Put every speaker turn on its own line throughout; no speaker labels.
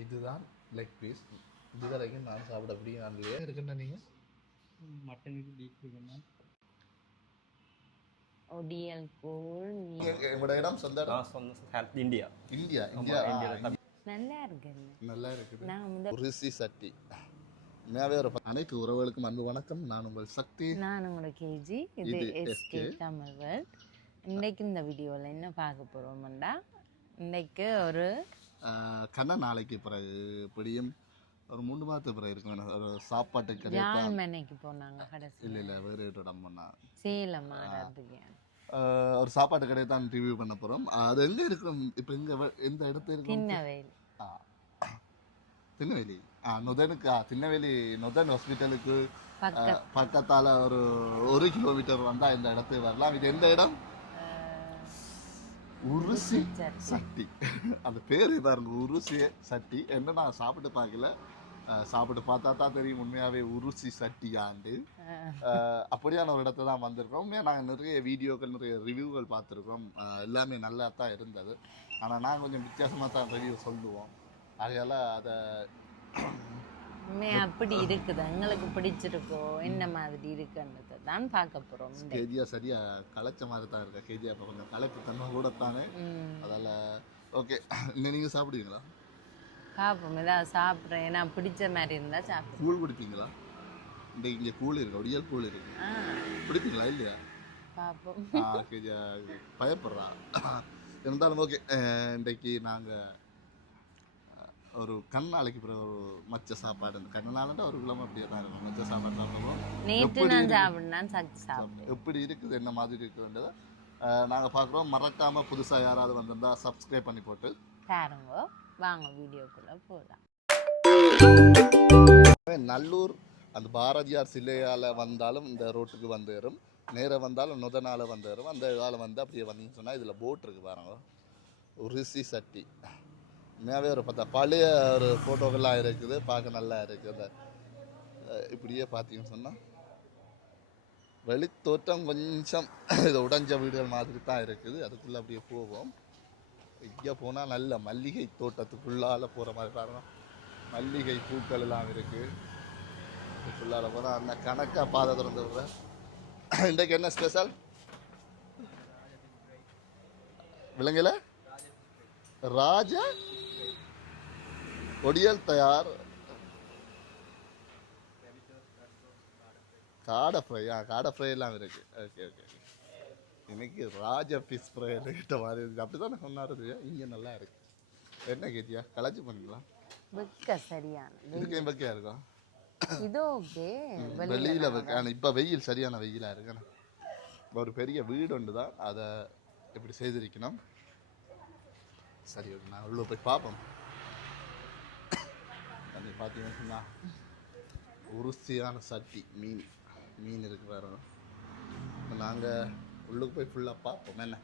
இதுதான் leg piece இது வரைக்கும் நான் சாப்பிட அப்படியே நான் இருக்குன்னு நீங்கள்
மட்டனுக்கு பீஃப் வேணும்
ஒடியல் கூழ்
இடம் சொந்த
இந்தியா.
India India.
நல்லா
இருக்குது.
நான்
ரிசி சட்டி. உண்மையாவே ஒரு அனைத்து உறவுகளுக்கும் அன்பு வணக்கம். நான் உங்கள் சக்தி.
நான் உங்களோட கேஜி. இது எஸ்கே. தமிழ் வேர்ல்ட். இந்த வீடியோவில் என்ன பார்க்க போகிறோம்டா இன்னைக்கு ஒரு
கண்ண நாளைக்கு பிறகு எப்படியும் ஒரு மூணு மாதத்துக்கு பிறகு இருக்கும். ஒரு சாப்பாட்டு கடை
யாழ்மனைக்கு போனாங்க கடைசி
இல்லை இல்லை வேறு ஒரு இடம் பண்ணா
சேலம்
ஒரு சாப்பாட்டு கடையை தான் ரிவ்யூ பண்ண போகிறோம் அது எங்கே இருக்கும்? இப்போ எங்கே எந்த இடத்துல இருக்கும்? ஆ. திருநெல்வேலி ஆ நொதனுக்கு ஆ திருநெல்வேலி நொதன் ஹாஸ்பிட்டலுக்கு
பக்கத்து
பக்கத்தால் ஒரு ஒரு கிலோமீட்டர் வந்தால் இந்த இடத்துக்கு வரலாம். இது எந்த இடம்? உருசி. சட்டி. அந்த பேர் பாருங்க உருசி சட்டி. என்ன நான் சாப்பிட்டு பார்க்கல. சாப்பிட்டு பார்த்தா தான் தெரியும் உண்மையாகவே உருசி சட்டி ஆண்டு அஹ், அப்படியான ஒரு இடத்துல தான் வந்திருக்கோம். உண்மையாக நாங்கள் நிறைய வீடியோக்கள் நிறைய ரிவ்யூகள் பார்த்துருக்கோம். எல்லாமே நல்லா தான் இருந்தது. ஆனால் நான் கொஞ்சம் வித்தியாசமாக தான் ரிவ்யூ சொல்லுவோம். அதனால அதை
உண்மையா அப்படி இருக்குது. எங்களுக்கு பிடிச்சிருக்கோ என்ன மாதிரி இருக்குன்றதை தான் பார்க்க போகிறோம்
கேஜியா சரியா களைச்ச மாதிரி தான் இருக்கா. கேஜியா இப்போ கொஞ்சம் களைப்பு தன்மை கூட தானே. அதால் ஓகே. இன்னும் நீங்கள் சாப்பிடுவீங்களா?
பார்ப்போம் ஏதாவது சாப்பிட்றேன். ஏன்னா பிடிச்ச மாதிரி இருந்தால் சாப்பிடுவோம்.
கூழ் குடிப்பீங்களா? இந்த இங்கே கூழ் இருக்கு. ஒடியல் கூழ் இருக்கு.
ஆ.
குடிப்பீங்களா இல்லையா?
பார்ப்போம்.
கேஜியா பயப்படுறா இருந்தாலும் ஓகே. இன்றைக்கு நாங்கள் ஒரு கண் பிறகு ஒரு மச்ச சாப்பாடு இந்த கண்ணு நாளண்டா ஒரு கிழமை அப்படியே தான் இருக்கும். மச்ச சாப்பாடு சாப்பிடுவோம்
நேற்று நான்? சாப்பிட்னான் சாப்பிட்டேன்.
எப்படி இருக்குது? என்ன மாதிரி இருக்குன்றதை நாங்கள் பார்க்குறோம். மறக்காமல் புதுசாக யாராவது வந்திருந்தா சப்ஸ்கிரைப் பண்ணி போட்டு
பாருங்க. வாங்க வீடியோக்குள்ளே போகலாம்
நல்லூர் அந்த பாரதியார் சிலையால் வந்தாலும் இந்த ரோட்டுக்கு வந்துடும் நேராக வந்தாலும் நுதனால வந்துடும் அந்த இதால் வந்து அப்படியே வந்தீங்கன்னு சொன்னால் இதில் போட் இருக்கு பாருங்க. ரிசி சட்டி. உண்மையாகவே ஒரு பார்த்தா பழைய ஒரு ஃபோட்டோக்கள்லாம் இருக்குது பார்க்க நல்லா இருக்குது இப்படியே பார்த்தீங்கன்னு சொன்னால் வெளித்தோற்றம் கொஞ்சம் இது உடைஞ்ச வீடுகள் மாதிரி தான் இருக்குது. அதுக்குள்ளே அப்படியே போவோம். இங்கே போனால் நல்ல மல்லிகை தோட்டத்துக்குள்ளால் போகிற மாதிரி பாருங்க. மல்லிகை பூக்கள் எல்லாம் இருக்குது இதுக்குள்ளால போனால் அந்த கணக்காக பாதை திறந்து விடுறேன் இன்றைக்கு என்ன ஸ்பெஷல் விலங்குல? ராஜா? ஒடியல் தயார். காடை ஃப்ரை ஆ காடை ஃப்ரை எல்லாம் இருக்கு. ஓகே ஓகே இன்னைக்கு ராஜ ஃபிஷ் ஃப்ரை கிட்ட மாதிரி இருக்கு அப்படி தானே சொன்னாரு இங்கே நல்லா இருக்கு. என்ன கேட்டியா? கலாச்சி பண்ணிக்கலாம்.
வெக்க சரியான
இதுக்கு பக்கியா இருக்கும்
இது ஓகே.
வெளியில வைக்க. ஆனால் இப்போ வெயில் சரியான வெயிலாக இருக்கு. ஆனா. ஒரு பெரிய வீடு ஒன்று தான் அதை இப்படி செய்திருக்கணும்? சரி ஓகே நான் உள்ள போய் பார்ப்போம். தண்ணி பார்த்தீங்கன்னு உருசியான சட்டி மீன் மீன் இருக்கு வேற நாங்கள் உள்ளுக்கு போய் ஃபுல்லாக பார்ப்போம் என்ன?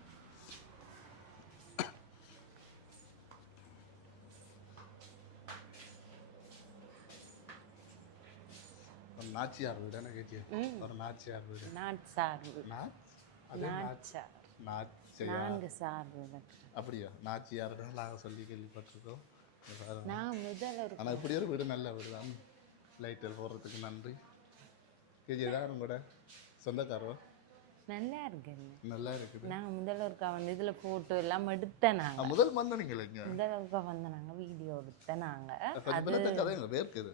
ஒரு நாச்சியார் வீடு என்ன கேட்டியா? ஒரு நாச்சியார் வீடு.
நாட் சார்பு
நாச்
நாச்சார்
நாச்சியார்.
இருக்கு.
அப்படியா? நாச்சியார் நாங்கள் சொல்லி கேள்விப்பட்டிருக்கோம். இங்க பாருங்க.
நான் முதல்ல ஒரு
ஆனா இப்படி ஒரு வீடு நல்ல வீடு தான். லைட்டில் போடுறதுக்கு நன்றி. கேஜி ஏதாவது கூட சொந்தக்காரோ
நல்லா இருக்குல்ல
நல்லா இருக்குது.
நான் முதல்ல ஒருக்கா வந்து இதுல போட்டோ எல்லாம் எடுத்தேன்
முதல் நீங்கள் இங்க?
முதல்ல ஒருக்கா வந்து நாங்க வீடியோ எடுத்தேன் நாங்க.
கொஞ்சம் பிள்ளை கதை எங்க வேர்க்குது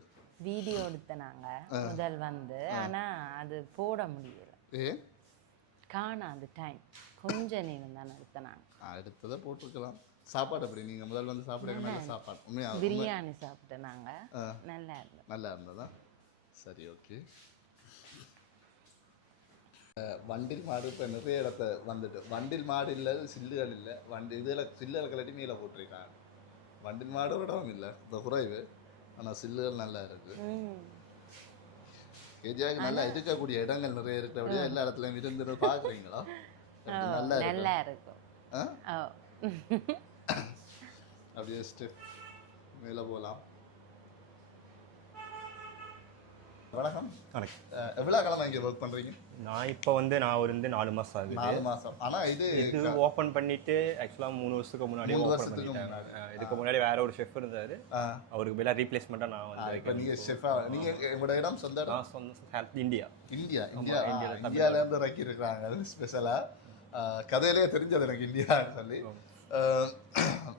வீடியோ எடுத்தேன் நாங்க முதல் வந்து. ஆனா அது போட முடியல. காணாது டைம் கொஞ்ச நேரம் தான் எடுத்தேன் நாங்க.
ஆ, எடுத்ததை போட்டிருக்கலாம். சாப்பாடு அப்படி நீங்க முதல் வந்து சாப்பிடுங்க சாப்பாடு. உண்மையா?
பிரியாணி சாப்பிட்டேன் நாங்க.
ஆ.
நல்லா இருந்தது.
நல்லா இருந்ததா? சரி ஓகே. வண்டில் மாடு இப்போ நிறைய இடத்த வந்துட்டு வண்டில் மாடு இல்லை சில்லுகள் இல்லை. வண்டி இதில் சில்லுகள் கலட்டி மேலே போட்டிருக்காங்க. வண்டில் மாடு விடவும் இல்லை. இப்போ குறைவு. ஆனால் சில்லுகள் நல்லா இருக்கு. கேஜியாக நல்லா இருக்கக்கூடிய இடங்கள் நிறைய இருக்கிறபடியா எல்லா இடத்துலையும் இருந்து பார்க்குறீங்களா? நல்லா இருக்கு?
நல்லா இருக்கும்.
அப்படியே ஸ்டெப் மேலே போகலாம். வணக்கம்.
வணக்கம்.
அஹ், எவ்வளவு காலமா இங்க ஒர்க் பண்றீங்க?
நான் இப்போ வந்து நான் ஒரு வந்து நாலு மாதம் ஆகுது.
நாலு மாசம். ஆனா இது
இது ஓப்பன் பண்ணிட்டு ஆக்சுவலாக மூணு வருஷத்துக்கு முன்னாடி
மூணு
ஓப்பன்
வருஷத்துக்கு
பண்ணிட்டேன் இதுக்கு முன்னாடி வேற ஒரு ஷெஃப் இருந்தாரு. அவருக்கு பதிலாக ரீப்ளேஸ்மெண்ட்டாக நான் வந்து
இப்ப நீங்க செஃபா நீங்க எங்க- உங்களோட இடம் சொந்த இடம்?
நான் சொந்த இந்தியா.
India India. இருந்து இறக்கி இருக்கிறாங்க அது ஸ்பெஷலா கதையிலேயே தெரிஞ்சது எனக்கு இந்தியான்னு சொல்லி.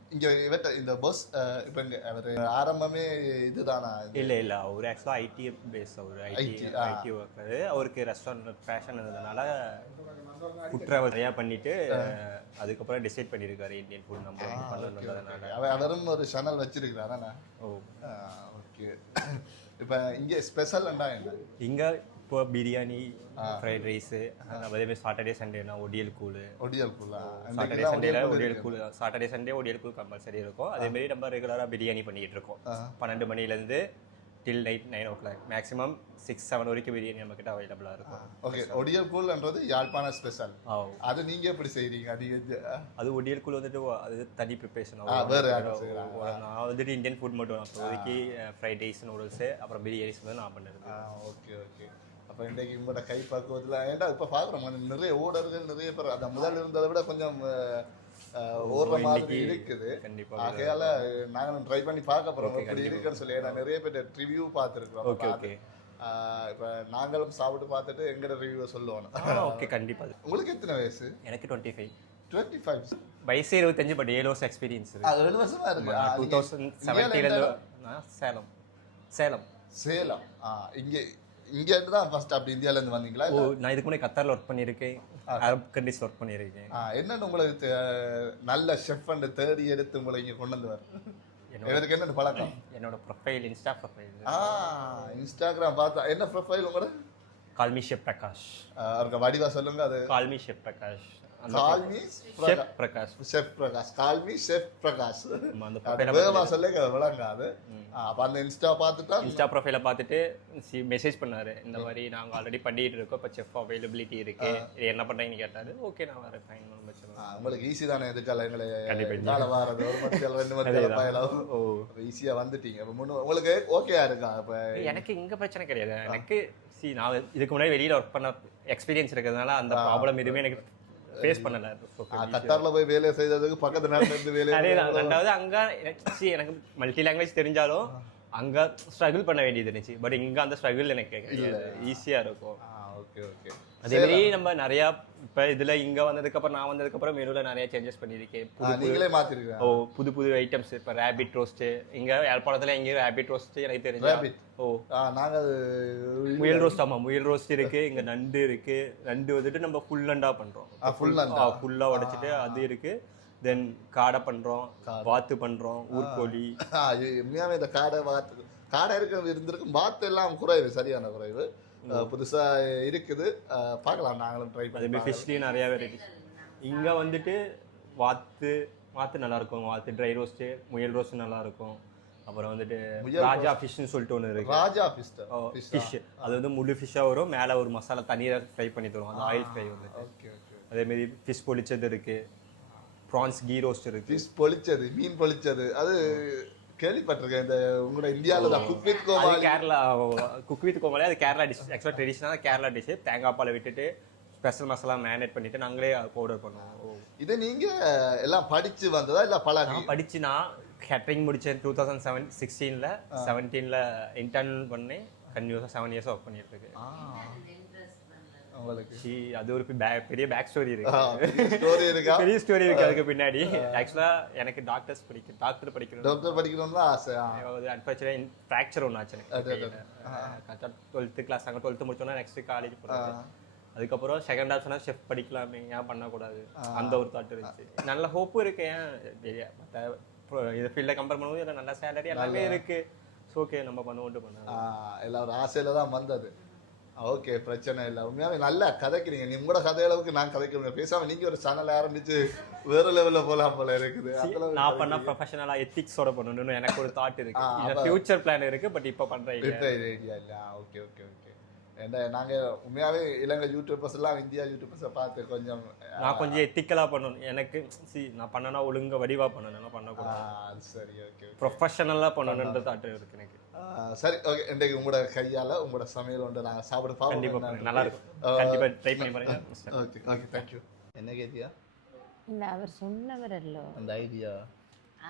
இங்க இவட்ட இந்த பஸ் இப்ப இங்க அவரு ஆரம்பமே இதுதானா? இது?
இல்லை இல்லை. அவர் ஆக்சுவலாக ஐடி பேஸ் அவர் ஐடி. ஐடி ஒர்க்கர் அவருக்கு ரெஸ்டாரண்ட் ஃபேஷன் இருந்ததுனால ஃபுட் ட்ராவல் நிறையா பண்ணிட்டு அதுக்கப்புறம் டிசைட் பண்ணியிருக்காரு இந்தியன் ஃபுட் நம்ம பண்ணணுன்றதுனால
அவ அவரும் ஒரு சேனல் வச்சிருக்கிறாரா?
ஓ.
ஓகே இப்ப இங்க ஸ்பெஷல் என்ன?
இங்கே இப்போ பிரியாணி ஃப்ரைட் ரைஸு அதேமாதிரி சாட்டர்டே சண்டேனா ஒடியல் கூழு.
ஒடியல் குல்லா
சாட்டர்டே சண்டேல ஒடியல் கூழ் சாட்டர்டே சண்டே ஒடியல் கூழ் கம்பல்சரி இருக்கும். அதே மாதிரி நம்ம ரெகுலராக பிரியாணி பண்ணிட்டு இருக்கோம். பன்னெண்டு மணிலேருந்து till night nine o'clock maximum six seven வரைக்கும் பிரியாணி நம்மக்கிட்ட அவைலபிளாக இருக்கும்.
ஓகே ஒடியல் கூல்ன்றது யாழ்ப்பாண ஸ்பெஷல் அது நீங்க எப்படி செய்றீங்க? இது-
அது ஒடியல் கூழ் வந்துட்டு அது தனி ப்ரிப்பரேஷன். நான் வந்துட்டு இந்தியன் ஃபுட் மட்டும் அப்போதைக்கு ஃப்ரைட் ரைஸ் நூடுல்ஸு அப்புறம் பிரியாணிஸ் வந்து நான் பண்ணுறது.
ஆ ஓகே ஓகே அப்போ இன்றைக்கு உங்களோட கை பக்குவத்தில் ஏன்டா இப்போ பார்க்குறோம் நிறைய ஓடர்கள் நிறைய பேர் அந்த முதல்ல இருந்ததை விட கொஞ்சம் ஓடுற மாதிரி இருக்குது. ஆகையால நாங்களும் ட்ரை பண்ணி பார்க்க போகிறோம் எப்படி இருக்குன்னு சொல்லி ஏன்னா நிறைய பேர் ரிவ்யூ பார்த்துருக்குறோம்.
Okay okay.
இப்போ நாங்களும் சாப்பிட்டு பார்த்துட்டு எங்களோட ரிவ்யூவை சொல்லுவோம்
ஓகே கண்டிப்பாக
உங்களுக்கு எத்தனை வயசு?
எனக்கு டுவெண்ட்டி ஃபைவ்
டுவெண்ட்டி ஃபைவ்
வயசு இருபத்தஞ்சு பட் ஏழு வருஷம் எக்ஸ்பீரியன்ஸ்
அது ரெண்டு வருஷமா இருக்கு?
Two thousand? நான் சேலம். சேலம்.
சேலம். இங்கே இங்கே இருந்து தான் ஃபர்ஸ்ட் அப்படி இந்தியால இருந்து வந்தீங்களா?
ஓ நான் இதுக்கு முன்னாடி கத்தாரில் ஒர்க் பண்ணியிருக்கேன். அரப் கண்ட்ரீஸில் ஒர்க் பண்ணியிருக்கேன்.
என்னன்னு உங்களுக்கு நல்ல ஷெஃப் அண்ட் தேடி எடுத்து உங்களை இங்க கொண்டு வந்து வர. இவருக்கு என்னென்ன பழக்கம்?
என்னோட ப்ரொஃபைல் இன்ஸ்டா ப்ரொஃபைல்
ஆ இன்ஸ்டாகிராம் பார்த்தா என்ன ப்ரொஃபைல் உங்களோட?
கால்மி ஷெப் பிரகாஷ்
அவருக்கு வடிவா சொல்லுங்க அது.
Call me chef Prakash
call me
chef Prakash.
Chef Prakash. Call me chef Prakash.
நம்ம அந்த
அது விளங்காது. அப்ப அந்த இன்ஸ்டா பார்த்துட்டா
இன்ஸ்டா ப்ரொஃபைலை பார்த்துட்டு மெசேஜ் பண்ணாரு. இந்த மாதிரி நாங்கள் ஆல்ரெடி பண்ணிட்டு இருக்கோம். இப்போ செஃப் அவைலபிலிட்டி இருக்கு. என்ன பண்ணுறீங்கன்னு கேட்டாரு. ஓகே நான் வரேன். ஃபைன்
உங்களுக்கு ஈஸி தானே எதுக்கால எங்களை. கால வாரது? ஒரு மத்தியால ரெண்டு மத்தியால
ஓ.
ஈஸியா வந்துட்டீங்க. அப்ப முன்ன உங்களுக்கு ஓகேயா இருக்கா? அப்ப
எனக்கு இங்க பிரச்சனை கிடையாது. எனக்கு சி நான் இதுக்கு முன்னாடி வெளியில ஒர்க் பண்ண எக்ஸ்பீரியன்ஸ் இருக்கிறதுனால அந்த ப்ராப்ளம் எதுவுமே எனக்கு ஃபேஸ் பண்ணல
கத்தார்ல போய் வேலை செய்ததுக்கு பக்கத்து நாட்டுல இருந்து வேலை
அதேதான் ரெண்டாவது அங்க எனக்கு மல்டி லாங்குவேஜ் தெரிஞ்சாலும் அங்க ஸ்ட்ரகிள் பண்ண வேண்டியது இருந்துச்சு. பட் இங்க அந்த ஸ்ட்ரகிள் எனக்கு கிடையாது ஈஸியா இருக்கும்.
ஓகே ஓகே
அதே மாதிரி நம்ம நிறைய இப்ப இதுல இங்க வந்ததுக்கு அப்புறம் நான் வந்ததுக்கு அப்புறம் மெனுல நிறைய சேஞ்சஸ் பண்ணியிருக்கேன்.
நீங்களே
ஓ புது புது ஐட்டம்ஸ் இப்ப ரேபிட் ரோஸ்ட் இங்க யாழ்ப்பாணத்துல எங்கேயும் ரேபிட் ரோஸ்ட் எனக்கு தெரிஞ்சு. ஓ.
ஆ, நாங்க அது
முயல் ரோஸ்ட் ஆமா முயல் ரோஸ்ட் இருக்கு இங்க நண்டு இருக்கு. நண்டு வந்துட்டு நம்ம ஃபுல் நண்டா பண்றோம்.
full நண்டா?
ஃபுல்லா உடைச்சிட்டு அது இருக்கு. தென் காடை பண்றோம் வாத்து பண்றோம் ஊர்கோழி
உண்மையாவே இந்த காடை வாத்து காடை இருக்க இருந்திருக்கும் வாத்து எல்லாம் குறைவு சரியான குறைவு. ஆ, புதுசா இருக்குது. பார்க்கலாம். நாங்களும் ட்ரை பண்ணி
ஃபிஷ்லேயும் நிறைய வெரைட்டி இங்க வந்துட்டு வாத்து வாத்து நல்லா இருக்கும் வாத்து ட்ரை ரோஸ்ட் முயல் ரோஸ்ட் நல்லா இருக்கும் அப்புறம் வந்துட்டு ராஜா ஃபிஷ்னு சொல்லிட்டு ஒன்று இருக்கு.
ராஜா பிஸ்டர்
ஃபிஷ் அது வந்து முழு ஃபிஷ்ஷாக வரும். மேலே ஒரு மசாலா தனியாக ஃப்ரை பண்ணி தருவோம் அந்த ஆயில் ஃப்ரை வந்து.
ஓகே ஓகே
அதே மாதிரி ஃபிஷ் பொரிச்சது இருக்கு. ப்ரான்ஸ் கீ ரோஸ்ட் இருக்கு.
ஃபிஷ் பொளிச்சது மீன் பொளிச்சது. அது கேள்விப்பட்டிருக்கேன். இந்த உங்களோட இந்தியாவில் தான் cook with Comali
Kerala cook with Comali அது கேரளா டிஷ் ஆக்சுவலாக ட்ரெடிஷனாக கேரளா டிஷ் தேங்காய் பாலை விட்டுட்டு ஸ்பெஷல் மசாலா மேரினேட் பண்ணிட்டு நாங்களே பவுடர் பண்ணுவோம்.
இது நீங்க எல்லாம் படிச்சு வந்ததா இல்ல
நான் படிச்சு நான் கேட்டரிங் முடிச்சேன் டூ தௌசண்ட் செவன் சிக்ஸ்டீனில் செவன்டீனில் இன்டர்ன் பண்ணி கன்யூஸாக செவன் இயர்ஸ் ஒர்க் பண்ணிட்டு இருக்கு.
உங்களுக்கு.
அது ஒரு பெரிய பேக் ஸ்டோரி இருக்கு.
ஸ்டோரி இருக்கா?
பெரிய ஸ்டோரி இருக்கு அதுக்கு பின்னாடி. ஆக்சுவலா எனக்கு டாக்டர்ஸ் படிக்க டாக்டர் படிக்கணும்
டாக்டர் படிக்கணும்னு ஆசை ஆ.
அன்பார்ச்சுனேட் ஃப்ராக்சர் ஒன்று ஆச்சு டுவெல்த்து கிளாஸ் அங்கே டுவெல்த்து முடிச்சோன்னா நெக்ஸ்ட் காலேஜ் போகிறது அதுக்கப்புறம் செகண்ட் ஆப்ஷனா செஃப் படிக்கலாமே ஏன் பண்ணக்கூடாது? அந்த ஒரு தாட் இருந்துச்சு. நல்ல ஹோப்பும் இருக்கு ஏன்? மற்ற இதை ஃபீல்டை கம்பேர் பண்ணும்போது நல்ல சேலரி எல்லாமே இருக்கு. ஓகே நம்ம பண்ணுவோம் பண்ணலாம்.
ஒரு ஆசையில தான் வந்தது. ஓகே பிரச்சனை இல்லை. உண்மையாவே நல்லா கதைக்கிறீங்க. நீ உங்களோட கதை அளவுக்கு நான் கதைக்கிறேன் பேசாம நீங்க ஒரு சேனல் ஆரம்பிச்சு வேற லெவல்ல போலாம் போல இருக்குது.
நான் பண்ணா ப்ரொஃபஷனலா எத்திக்ஸோட பண்ணணும்னு எனக்கு ஒரு தாட் இருக்கு. ஃபியூச்சர் பிளான் இருக்கு பட் இப்போ பண்றேன்
ஐடியா இல்ல. Okay okay okay. ஏன்னா நாங்க உண்மையாவே இலங்கை யூடியூபர்ஸ் எல்லாம் இந்தியா யூடியூபர்ஸை பார்த்து கொஞ்சம்
நான் கொஞ்சம் எத்திக்கலா பண்ணணும். எனக்கு சி நான் பண்ணனா ஒழுங்கா வடிவா பண்ணணும். பண்ணக்கூடாது?
சரி ஓகே
ப்ரொஃபஷனலா பண்ணணுன்ற தாட்டு இருக்கு எனக்கு.
சரி ஓகே இன்றைக்கு உங்களோட கையால உங்களோட சமையல் வந்து நாங்க சாப்பிட
கண்டிப்பா
பார்ப்போம்.
நல்லா இருக்கும். கண்டிப்பா ட்ரை பண்ணி பாருங்க.
ஓகே ஓகே தேங்க்யூ என்ன கேட்டியா?
இல்ல அவர் சொன்னவரல்லோ
அந்த ஐடியா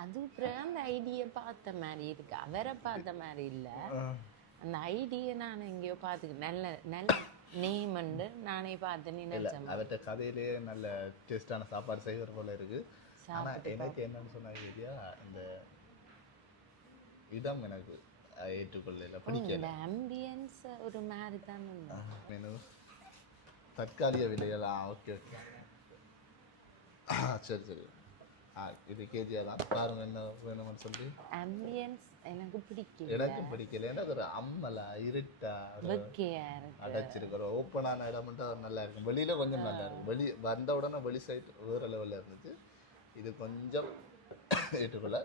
அது அந்த ஐடியா பார்த்த மாதிரி இருக்கு. அவரை பார்த்த மாதிரி இல்ல. அந்த ஐடியா நான் எங்கேயோ பார்த்துக்க நல்ல நல்ல நேம் வந்து நானே பார்த்து நினைச்சேன்.
அவர்கிட்ட கதையிலேயே நல்ல டேஸ்டான சாப்பாடு செய்கிற போல இருக்கு. ஆனா எனக்கு என்னன்னு சொன்னா கேட்டியா இந்த இடம் எனக்கு ஏற்றுக்கொள்ளல பிடிக்கல.
ஆம்பியன்ஸ் ஒரு மாதிரி தான்.
மெனு. தற்காலிக விலையெல்லாம் ஓகே ஓகே சரி சரி. ஆ இது கேஜியா தான். பாருங்க என்ன வேணும்னு சொல்லி.
ஆம்பியன்ஸ் எனக்கு பிடிக்கல.
எனக்கு பிடிக்கல. ஏன்னா ஒரு அம்மலா இருட்டா அடைச்சிருக்கிற ஓப்பனான இடம் மட்டும் நல்லா இருக்கும். வெளியில கொஞ்சம் நல்லா இருக்கும். வெளி வந்த உடனே வெளி சைடு வேற லெவல்ல இருந்துச்சு. இது கொஞ்சம் ஏற்றுக்கொள்ள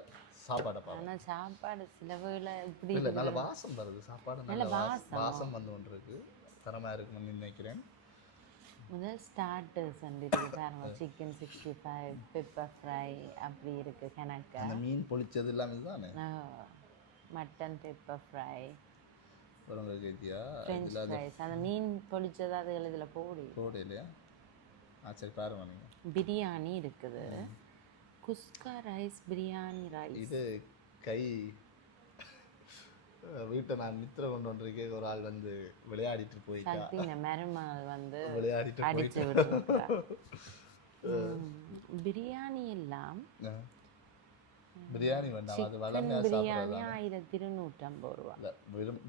சாப்பாடை பார்ப்போம்.
சாப்பாடு சில வேளை இப்படி
இல்ல நல்ல வாசம் வருது. சாப்பாடு நல்ல வாசம். வந்து கொண்டு இருக்கு. தரமா இருக்குன்னு நினைக்கிறேன்.
முதல் ஸ்டார்டர்ஸ் இருக்கு பாருங்க chicken sixty five pepper fry அப்படி இருக்கு கணக்கு.
மீன் பொளிச்சது எல்லாம் இதுதானே?
Mutton pepper fry french fries அந்த மீன் பொழிச்சது அதுகள் இதில் போடி.
போட இல்லையா? ஆ சரி பாருங்க
பிரியாணி இருக்குது. Kuska rice biryani rice.
இது கை வீட்டை நான் மித்திர கொண்டு வந்திருக்கேன் ஒரு ஆள் வந்து விளையாடிட்டு போயிட்டா.
சக்திங்க மருமகள் வந்து
விளையாடிட்டு
அடிச்சு பிரியாணி எல்லாம்.
பிரியாணி வேண்டாம் அது வளமையா
பிரியாணி ஆயிரத்தி இருநூற்றம்பது ரூபா.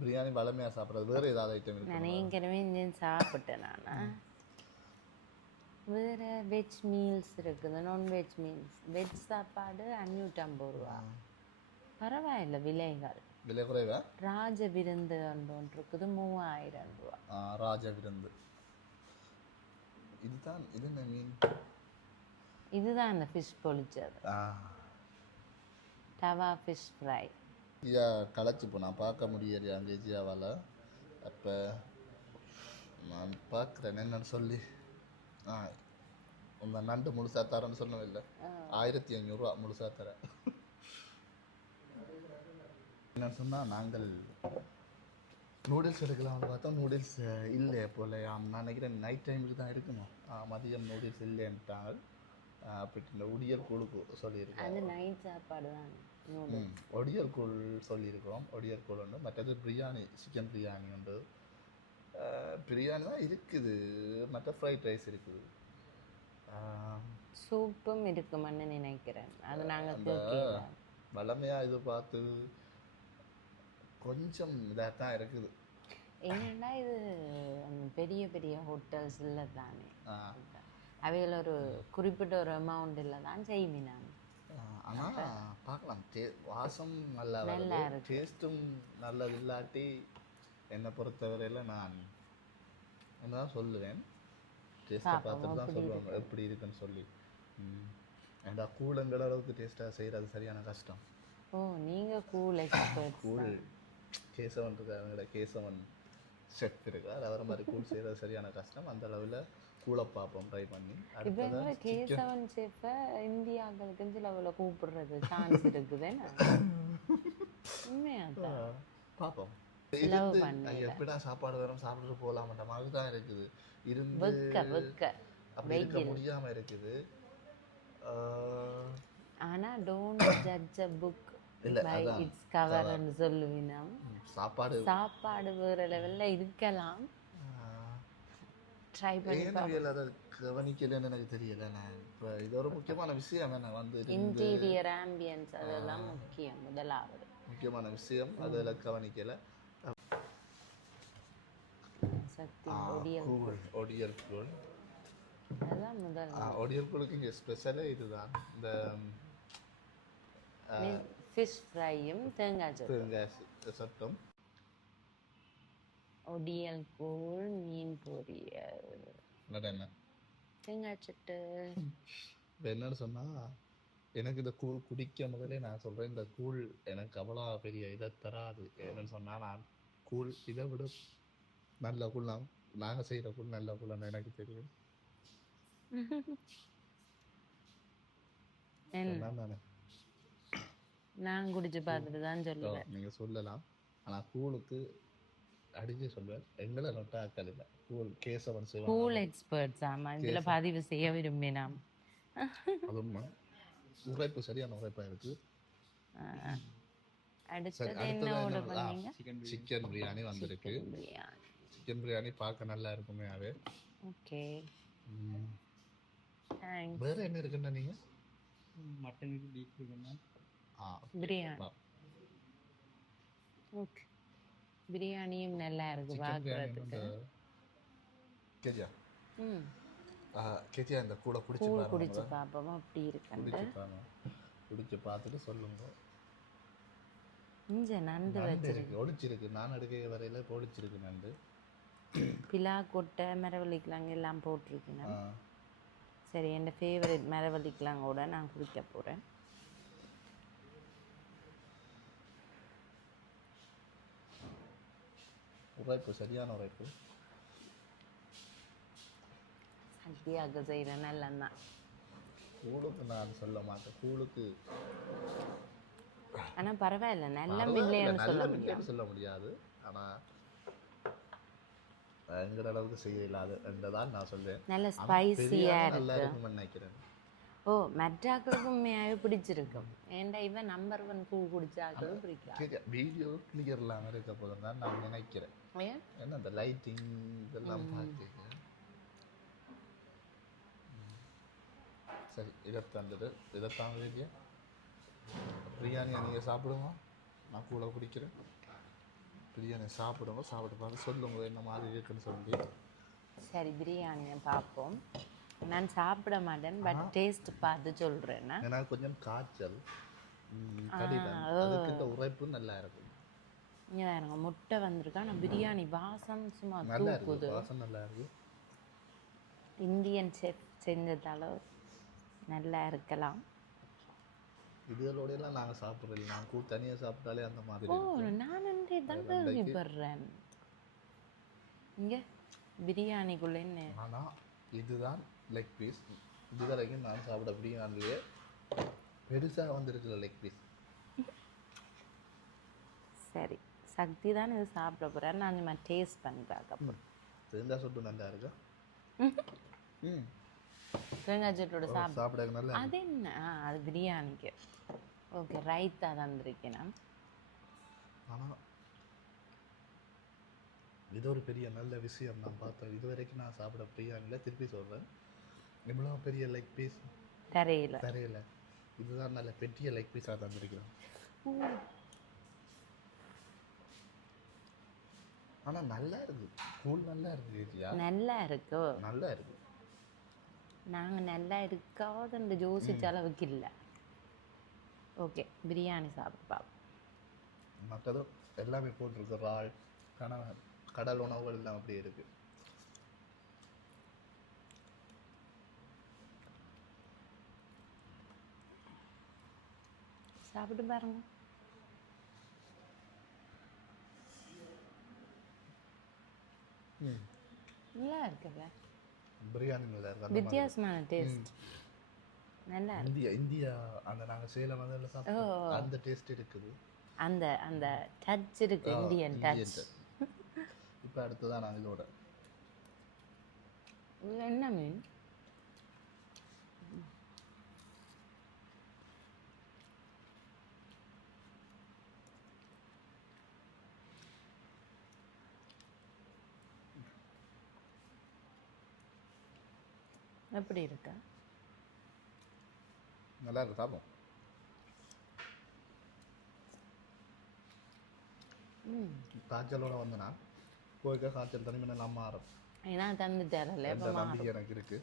பிரியாணி வளமையா சாப்பிட்றது வேற ஏதாவது ஐட்டம்
நான் ஏற்கனவே சாப்பிட்டேன் நான். வேற வெஜ் மீல்ஸ் இருக்குது நான்வெஜ் மீல்ஸ் வெஜ் சாப்பாடு அஞ்சூற்றம்பது ரூபா. பரவாயில்ல விலைகள்.
விலை குறைவா?
ராஜ விருந்து ஒன்று இருக்குது மூவாயிரம் ரூபா.
ராஜ விருந்து. இதுதான் இது என்ன மீன்?
இதுதான் அந்த ஃபிஷ் பொழிச்சது டவா ஃபிஷ் ஃப்ரை
ஐயா களைச்சு போனால் பார்க்க முடியலையா அந்த ஏஜியாவால்? அப்போ நான் பார்க்குறேன் என்னன்னு சொல்லி. ஆ உங்க நண்டு முழுசா தரேன்னு சொன்னோம் இல்லை. ஆயிரத்தி ஐநூறுரூவா முழுசா தரேன். என்ன சொன்னால் நாங்கள் நூடுல்ஸ் எடுக்கலாம்னு பார்த்தா நூடுல்ஸ் இல்லை போல. நான் நினைக்கிறேன் நைட் டைமுக்கு தான் இருக்கணும் ஆ, மதியம் நூடுல்ஸ் இல்லைன்ட்டாங்க ஆ, அப்படி இந்த உடியல் குழுக்கு சொல்லியிருக்கேன்
அது நைட் சாப்பாடு தான்
ஒடியல் கூழ் சொல்லியிருக்கிறோம். ஒடியல் கூழ் உண்டு மற்றது பிரியாணி சிக்கன் பிரியாணி உண்டு பிரியாணி தான் இருக்குது. மற்ற ஃப்ரைட் ரைஸ் இருக்குது.
சூப்பும் இருக்குமென்னு நினைக்கிறேன். அது நாங்கள்
வளமையாக இது பார்த்து கொஞ்சம் இதாக தான் இருக்குது.
என்னன்னா இது பெரிய பெரிய ஹோட்டல்ஸ் இல்லை தானே. அவைகள் ஒரு குறிப்பிட்ட ஒரு அமௌண்ட்டில் தான் செய்வினாங்க
அஹ், ஆனா பார்க்கலாம். டே வாசம் நல்லா
நல்லா
டேஸ்ட்டும் நல்லது. இல்லாட்டி என்னை பொறுத்தவரையில் நான் என்னதான் சொல்லுவேன். டேஸ்ட்டை பார்த்துட்டு தான் சொல்லுவாங்க எப்படி இருக்குன்னு சொல்லி. ஏன்டா கூழங்கிற அளவுக்கு டேஸ்ட்டாக செய்கிறது சரியான கஷ்டம்.
ஓ நீங்கள் கூல் எக்ஸ்பர்ட்
கூழ் கேசவன் இருக்காருங்கிற கேசவன் செஃப் இருக்கார் அவரை மாதிரி கூழ் செய்கிறது சரியான கஷ்டம். அந்த அளவில் கூழை பார்ப்போம் ட்ரை பண்ணி.
எங்களை கேசவன் செஃப்பை இந்தியாக்களுக்கு சில அவ்வளோ கூப்பிடுறது சான்ஸ் இருக்குது தான்
பார்ப்போம். எப்படா சாப்பாடு வரும் சாப்பிட்டுட்டு போகலாமன்ற மாதிரி தான் இருக்குது. இருந்து அப்படி இருக்க முடியாம இருக்குது.
ஆனா don't judge a book. It's கவர்னு சொல்லுவினா?
சாப்பாடு.
சாப்பாடு வேற லெவல்ல இருக்கலாம். ட்ரை பண்ணி
அதை கவனிக்கலைன்னு எனக்கு தெரியல நான். இப்போ இது ஒரு முக்கியமான விஷயம் என்ன வந்து
இன்டீரியர் ஆம்பியன்ஸ் அதெல்லாம் முக்கியம் முதலாவது.
முக்கியமான விஷயம் அதில் கவனிக்கல.
சக்தி ஒடியல்
ஒடியல் கூழ்
அதுதான் முதல்
ஆ, ஒடியல் கூழுக்கு இங்கே ஸ்பெஷலே இதுதான். இந்த
ஃபிஷ் ஃப்ரையும் தேங்காய்
தேங்காய் சட்டம்.
ஒடியல் கூழ் மீன் பொரியல்.
என்ன?
தேங்காய் சட்டு.
என்னன்னு சொன்னால் எனக்கு இந்த கூழ் குடிக்க முதலே நான் சொல்கிறேன் இந்த கூழ் எனக்கு அவ்வளோ பெரிய இதை தராது. என்னன்னு சொன்னால் நான் கூழ் இதை விட நல்ல குள்ளம் நாங்க செய்யற குள் நல்ல குள்ளம் எனக்கு தெரியும். நானே
குடிச்சு பார்த்துட்டு தான் சொல்லுவேன்.
நீங்க சொல்லலாம். ஆனா கூழுக்கு அடிச்சு சொல்வேன் எங்களை நொட்டா ஆக்கள் இல்லை. கூழ் கேசவன் சிவன்
கூல் எக்ஸ்பர்ட்ஸ் ஆமா. இதுல பதிவு செய்ய விரும்பினாம்
அது உண்மை. உரைப்பு சரியான உரைப்பா இருக்கு.
அடுத்தது என்ன
சிக்கன் பிரியாணி. வந்திருக்கு. சிக்கன் பிரியாணி பார்க்க நல்லா இருக்குமே அது
ஓகே.
வேற என்ன இருக்குன்னா நீங்க?
மட்டனுக்கு பீஃப் இருக்குன்னா
ஆ
பிரியாணி. ஓகே. பிரியாணியும் நல்லா இருக்கு பார்க்கறதுக்கு
கேஜியா?
ம்.
ஆ, கேஜியா இந்த கூட குடிச்சு பாருங்க
குடிச்சு பார்ப்போம் அப்படி இருக்குன்ட்டு.
குடிச்சு பாருங்க. குடிச்சு பார்த்துட்டு சொல்லுங்க.
இஞ்ச நண்டு வச்சிருக்கு
இருக்கு ஒடிச்சிருக்கு நான் எடுக்க வரையில ஒடிச்சிருக்கு நண்டு.
பிலா கொட்டை மரவள்ளிக்கிழங்கு எல்லாம் போட்டிருக்கேன்
ஆ,
சரி என் ஃபேவரட் மரவள்ளிக்கிழங்கோட நான் குடிக்க போகிறேன்
உரைப்பு சரியான உரைப்பு.
சக்தியாக செய்கிற நல்லந்தான்
கூழுக்கு நான் சொல்ல மாட்டேன் கூழுக்கு.
ஆனா பரவாயில்ல நல்ல இல்லைன்னு சொல்ல
முடியாது. ஆனா எங்கிற அளவுக்கு செய்ய இல்லாது என்றதான் நான் சொல்வேன்.
நல்ல
பிரியாணி நல்லா
இருக்கு.
இருக்கும்னு நினைக்கிறேன்
ஓ மற்றாக்களுக்கும் உண்மையாகவே பிடிச்சிருக்கும். ஏன்டா இவன் நம்பர் ஒன் பூ குடிச்சாக்களும் பிடிக்காது
கேட்க வீடியோ கிளியர் இல்லாமல் இருக்க போதும் தான் நான் நினைக்கிறேன்.
ஏன்?
ஏன்னா அந்த லைட்டிங் இதெல்லாம் பார்த்து சரி இதை தாங்க வேண்டிய பிரியாணியை நீங்கள் சாப்பிடுங்க நான் கூட குடிக்கிறேன். பிரியாணி சாப்பிடுங்க சாப்பிட்டு பார்த்து சொல்லுங்க என்ன மாதிரி இருக்குன்னு சொல்லி.
சரி பிரியாணியை பார்ப்போம். நான் சாப்பிட மாட்டேன் பட் டேஸ்ட் பார்த்து சொல்கிறேன்னா
ஏன்னா கொஞ்சம் காய்ச்சல் உரைப்பு நல்லா இருக்கும்.
இங்கே வேறுங்க முட்டை வந்திருக்கு. ஆனால் பிரியாணி வாசம் சும்மா தூக்குது.
வாசம் நல்லா இருக்கு.
இந்தியன் செஃப் செஞ்சதால நல்லா இருக்கலாம்.
இதுகளோட எல்லாம் நாங்கள் சாப்பிட்றோம் நான் கூ தனியாக சாப்பிட்டாலே அந்த மாதிரி
ஓ. நான் அன்றே தான் கேள்விப்படுறேன் இங்கே பிரியாணிக்குள்ள என்ன?
ஆனா இதுதான் லெக் பீஸ் இது வரைக்கும் நான் சாப்பிட பிரியாணிலேயே பெருசாக வந்திருக்கிற லெக் பீஸ்
சரி. சக்தி தான் இது சாப்பிட போகிறேன் நான் டேஸ்ட் பண்ணி பார்க்க போகிறேன்
தேங்காய் சொட்டு நல்லா இருக்கா? ம்.
தேங்காய் சட்டோட சாப்பிட. அது என்ன? அது பிரியாணிக்கு. ஓகே ரைத்தா தந்திருக்கேன்
இது ஒரு பெரிய நல்ல விஷயம். நான் பார்த்தேன் இது வரைக்கும் நான் சாப்பிட பிரியாணியில் திருப்பி சொல்கிறேன் இவ்வளோ பெரிய லெக் பீஸ்
தரையில்.
தரையில. இதுதான் நல்ல பெரிய லெக் பீஸாக தந்திருக்கிறோம் ஆனால் நல்லா இருக்கு. கூழ் நல்லா இருக்கு
நல்லா இருக்கு.
நல்லா இருக்கு.
நாங்கள் நல்லா இருக்காதுன்ற யோசிச்ச அளவுக்கு இல்லை. ஓகே பிரியாணி சாப்பிட்டு பார்ப்போம்
மற்றது எல்லாமே போட்டிருக்கு. இறால் கணவன் கடல் உணவுகள் எல்லாம் அப்படியே இருக்கு.
சாப்பிட்டு பாருங்க. நல்லா இருக்குல்ல?
பிரியாணி நல்லா இருக்கு அந்த மாதிரி.
வித்தியாசமான டேஸ்ட் நல்லா
இந்தியா இந்தியா அந்த நாங்கள் சேலம் அதில் சாப்பிட்டோம். அந்த டேஸ்ட் இருக்குது.
அந்த அந்த டச் இருக்கு இந்தியன் டச்
இப்போ அடுத்ததான் நான் இதோட.
இது என்ன மீன்? எப்படி இருக்கா?
நல்லா இருக்கு சாப்பிடும் காய்ச்சலோட வந்தனா? போய்க்க காய்ச்சல் தனிமை நல்லா மாறும்.
ஏன்னா இப்போ
நம்பிக்கை எனக்கு இருக்கு?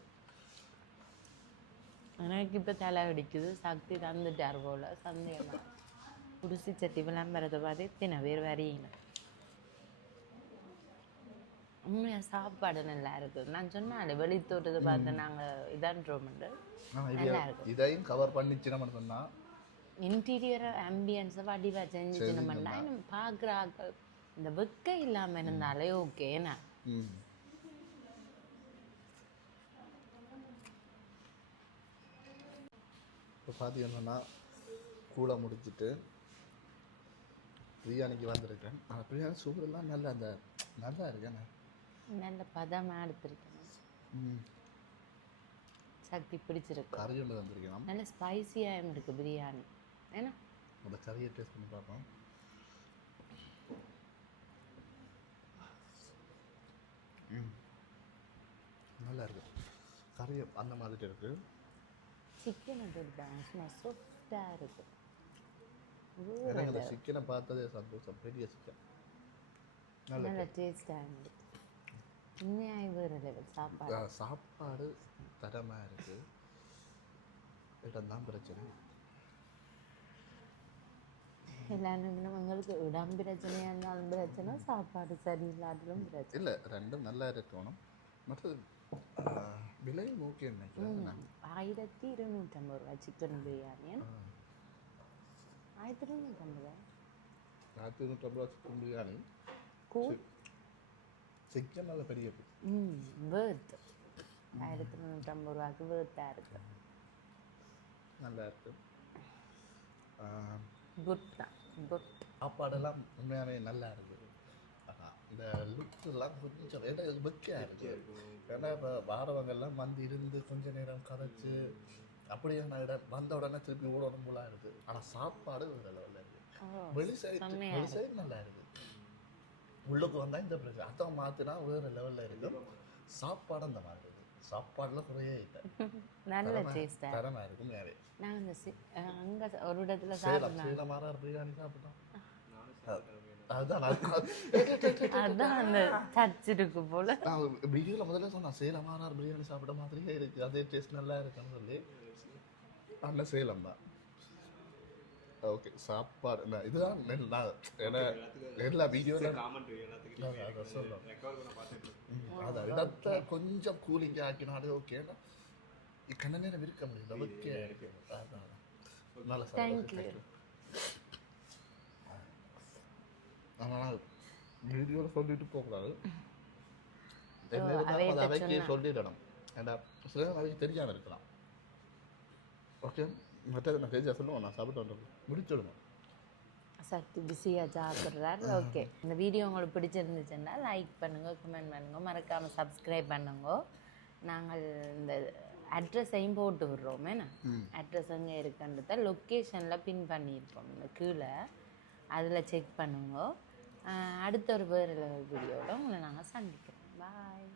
எனக்கு இப்போ தலை வெடிக்குது சக்தி தந்துட்டார் போல சந்தேகமா. குடிசி சட்டி விளம்பரத்தை பார்த்து இத்தனை பேர் வரையின உண்மையா சாப்பாடு நல்லா இருக்குது. நான் சொன்னாலே வெளித்தோட்டத்தை பார்த்து நாங்கள் இதான்றோம்ண்டு
ஆனா இது
நல்லா இருக்கு.
இதையும் கவர் பண்ணிச்சுன்னு சொன்னா.
இன்டீரியர் ஆம்பியன்ஸை வடிவா செஞ்சு நம்மளா இன்னும் பார்க்குற ஆக்கள் இந்த வெக்க இல்லாம இருந்தாலே ஓகேண்ணா
இப்போ பார்த்தீங்கன்னா கூட முடிச்சிட்டு பிரியாணிக்கு வந்திருக்கேன். அந்த பிரியாணி சூடெல்லாம் நல்ல அந்த நல்லா இருக்கேண்ணே
நல்ல பதமா எடுத்திருக்கேன். சக்தி பிடிச்சிருக்கு.
கறி ஒன்று வந்திருக்கேன்
நல்ல ஸ்பைசியாகவும் இருக்கு பிரியாணி. ஏன்னா?
அந்த கறியை டேஸ்ட் பண்ணி பார்ப்போம். நல்லா இருக்கு. கறி அந்த மாதிரி இருக்கு.
சிக்கனை போட்டாங்க சும்மா சொஃப்டாக இருக்கு.
எனக்கு அந்த சிக்கனை பார்த்ததே சந்தோஷம். பெரிய சிக்கன் நல்ல
நல்ல டேஸ்டாக இருந்துச்சு. உண்மையாக வேறு லெவல் சாப்பாடு.
சாப்பாடு தரமாக இருக்கு. இடம் தான் பிரச்சனை.
எல்லா நேரமும் எங்களுக்கு இடம் பிரச்சனையாக இருந்தாலும் பிரச்சனை சாப்பாடு சரியில்லாட்டிலும் பிரச்சனை.
இல்லை ரெண்டும் நல்லா இருக்கணும். மற்றது விலையும் ஓகே
ஆயிரத்தி இருநூற்றம்பது ரூபா சிக்கன் பிரியாணி. ஆயிரத்தி இருநூற்றம்பது
ஆயிரத்தி நூற்றம்பது ரூபா சிக்கன் பிரியாணி.
கூல்
சிக்கன் நல்ல பெரிய
ம் வேர்த் ஆயிரத்தி இருநூற்றம்பது ரூபாய்க்கு வேர்த்தாக இருக்கு.
நல்லா இருக்கு.
குட் தான் குட்
சாப்பாடெல்லாம் உண்மையாகவே நல்லா இருக்குது ஆனா, இந்த லுக்கெல்லாம் கொஞ்சம் இடம் வெக்கையாக இருக்கு. ஏன்னா இப்போ வாரவங்கெல்லாம் வந்து இருந்து கொஞ்ச நேரம் கதைச்சு அப்படியான இடம் வந்த உடனே திருப்பி ஓடணும் போல இருக்கு. ஆனால் சாப்பாடு வேற லெவலில் இருக்கு.
ஓ
வெளி சைடு வெளி சைடு நல்லா இருக்கு. உள்ளுக்கு வந்தால் இந்த பிரச்சனை. அதான் மாற்றினா வேறு லெவலில் இருக்கு சாப்பாடு அந்த மாதிரி இருக்கு சாப்பாடுல குறையே இல்லை.
நல்ல டேஸ்டாக
தரமாக இருக்கும்
நாங்கள் இந்த சி அங்கே ஒரு இடத்துல
சேலம் சேலம் மாறார் பிரியாணி சாப்பிட்டோம். நான்
அந்த
நான் முதல்ல பிரியாணி சாப்பிட்ட மாதிரியே இருக்கு. அதே டேஸ்ட் நல்லா இருக்குன்னு சொல்லி. அண்ணன் சேலம் தான். ஓகே சாப்பாடு நான் இதுதான் நான் ஏன்னா எல்லா வீடியோவில் இடத்த கொஞ்சம் கூலிங் ஆக்கினாலே ஓகேன்னா கண்ண நேரம் இருக்க முடியல. ஓகே. நல்ல
Thank you.
ஆனால் வீடியோவில் சொல்லிட்டு போகக்கூடாது அவைக்கு. சொல்லிடணும். ஏன்னா சில நேரம் அவைக்கு தெரியாமல் இருக்கலாம். ஓகே மற்றது நான் தெரிஞ்சா சொல்லுவோம் நான் சாப்பிட்டு வந்துடுறேன் முடிச்சிடணும்
சக்தி பிஸியாக சாப்பிட்றாரு ஓகே இந்த வீடியோ உங்களுக்கு பிடிச்சிருந்துச்சுன்னா லைக் பண்ணுங்க கமெண்ட் பண்ணுங்க மறக்காம சப்ஸ்கிரைப் பண்ணுங்க நாங்கள் இந்த அட்ரஸையும் போட்டு விடுறோம் என்ன அட்ரஸ் எங்கே இருக்குன்றத லொக்கேஷனில் பின் பண்ணியிருப்போம் இந்த கீழே அதில் செக் பண்ணுங்க அடுத்த ஒரு வேறு வீடியோவில் உங்களை நாங்கள் சந்திக்கிறோம் பாய்